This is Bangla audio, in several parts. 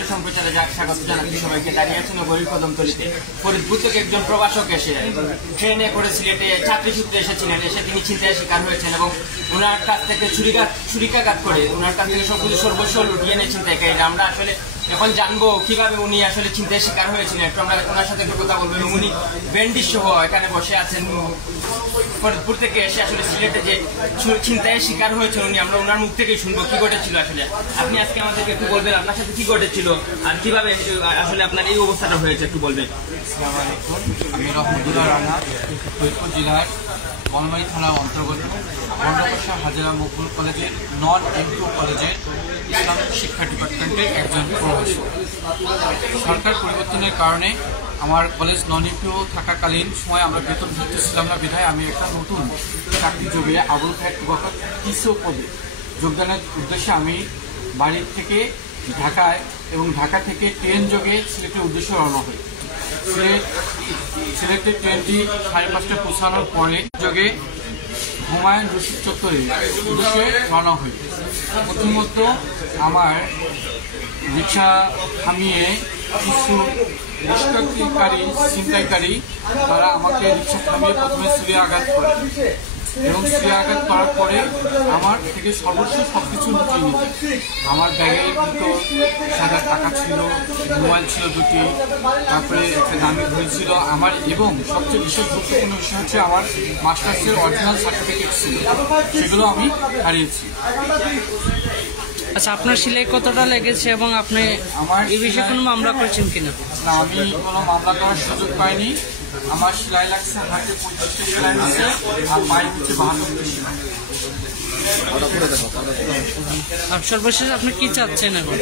ভিডিও সম্প্রচারে স্বাগত জানাচ্ছি সবাইকে। দাঁড়িয়ে আছেন নগরীর কদমতলীতে। ফরিদপুর থেকে একজন প্রবাসক এসে ট্রেনে করে সিলেটে ছাত্রী সূত্রে এসেছিলেন। এসে তিনি ছিনতাইয়ের শিকার হয়েছেন এবং ওনার কাছ থেকে ছুরিকাঘাত করে ওনার কাছ থেকে সবকিছু সর্বস্ব লুটিয়ে নিয়ে ছিনতাইকারীরা। আমরা আসলে এখন জানবো কিভাবে উনি আসলে ছিনতাইয়ের শিকার হয়েছিলেন। একটু আমরা ওনার সাথে একটু কথা বলবো। উনি ব্যান্ডিজ সহ এখানে বসে আছেন। ফরিদপুর থেকে এসে আসলে সিলেটে যে ছিনতাইয়ের শিকার হয়েছেন উনি, আমরা ওনার মুখ থেকেই শুনবো কি ঘটেছিল। আসলে আপনি আজকে আমাদেরকে একটু বলবেন আপনার সাথে কি ঘটেছিল আর কিভাবে আসলে আপনার এই অবস্থাটা হয়েছে একটু বলবেন। আসসালামু আলাইকুম, আমি রহমতুল্লাহ রানা, ফরিদপুর জেলার বনমালী থানার অন্তর্গত বন্ডকোষা হাজরা মকবুল কলেজের নন M2 কলেজের ইসলামিক শিক্ষা ডিপার্টমেন্টের একজন প্রভাষক। সরকার পরিবর্তনের কারণে আমার কলেজ নন M2 থাকাকালীন সময় আমরা বেতন ভিত্তি ছিলাম না, বিধায় আমি একটা নতুন চাকরি যোগে আবুল খায়ের তুবাকাত TCO পদে যোগদানের উদ্দেশ্যে আমি বাড়ির থেকে ঢাকায় এবং ঢাকা থেকে ট্রেন যোগে সিলেটের উদ্দেশ্যে রওনা হই। সিলেটের ট্রেনটি 5:30 পৌঁছানোর পরে যোগে হুমায়ুন রশিদ চত্বরে উদ্দেশ্যে রওনা হই। প্রথমত আমার রিক্সা থামিয়ে কিছু ছিনতাইকারী তারা আমাকে রিক্সা থামিয়ে প্রথমে ছুরি আঘাত করে এবং ছুরি আঘাত করার পরে আমার থেকে সর্বস্ব সবকিছু লুটিয়ে নিতে। আমার ব্যাগের ভিতর 1000 টাকা ছিল, মোবাইল ছিল 2টি, তারপরে একটা দামি ঘড়ি ছিল আমার, এবং সবচেয়ে বিশেষ গুরুত্বপূর্ণ বিষয় হচ্ছে আমার মাস্টার্সের অরিজিনাল সার্টিফিকেট ছিল, সেগুলো আমি হারিয়েছি। আচ্ছা, আপনার সেলাই কতটা লেগেছে এবং আপনি আমার এই বিষয়ে কোনো মামলা করেছেন কিনা? না, আমি কোনো মামলা করার সুযোগ পাইনি। আমার সেলাই লাগছে হাতে 25টা সেলাই লাগছে আর পায়ে হচ্ছে 52টা সেলাই। আর সর্বশেষ আপনি কি চাচ্ছেন এখন?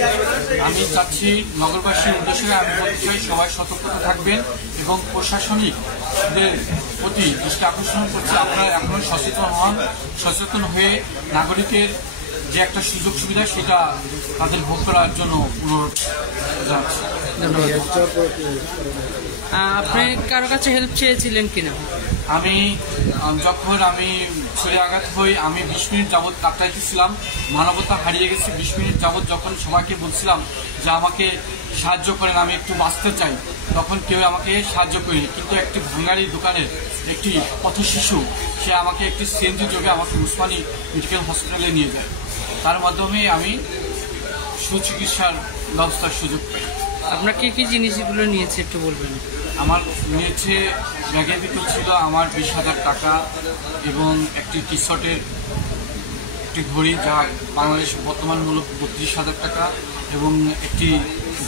আমি চাচ্ছি নগরবাসীর উদ্দেশ্যে আমি বলতে চাই সবাই সতর্কতা থাকবেন এবং প্রশাসনিকদের প্রতি দৃষ্টি আকর্ষণ করছে আপনারা এখনো সচেতন হন। সচেতন হয়ে নাগরিকের যে একটা সুযোগ সুবিধা সেটা তাদের ভোগ করার জন্য অনুরোধ জানাচ্ছি। ধন্যবাদ। আপনি কারো কাছে হেল্প চেয়েছিলেন কিনা? যখন আমি ছুরি আঘাত হই আমি 20 মিনিট যাবৎ কাটাইতেছিলাম, মানবতা হারিয়ে গেছি। 20 মিনিট যাবৎ যখন সবাইকে বলছিলাম যে আমাকে সাহায্য করেন, আমি একটু বাঁচতে চাই, তখন কেউ আমাকে সাহায্য করেনি। কিন্তু একটি ভাঙ্গারি দোকানের একটি পথশিশু সে আমাকে একটি CNG যোগে আমাকে উসমানী মেডিকেল হসপিটালে নিয়ে যায়। তার মাধ্যমে আমি সুচিকিৎসার ব্যবস্থার সুযোগ পাই। আপনার কি কি জিনিসগুলো নিয়েছে একটু বলবেন? আমার নিয়েছে, ব্যাগের ভিতর ছিল আমার 20,000 টাকা এবং একটি টি-শার্টের একটি ঘড়ি যা বাংলাদেশ বর্তমান মূল্য 32,000 টাকা, এবং একটি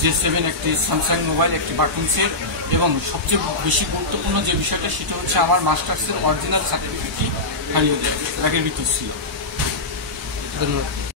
J7 একটি স্যামসাং মোবাইল, একটি বাটন সেট, এবং সবচেয়ে বেশি গুরুত্বপূর্ণ যে বিষয়টা সেটা হচ্ছে আমার মাস্টার্সের অরিজিনাল সার্টিফিকেটটি হারিয়ে যায়, ব্যাগের ভিতর ছিল। ধন্যবাদ।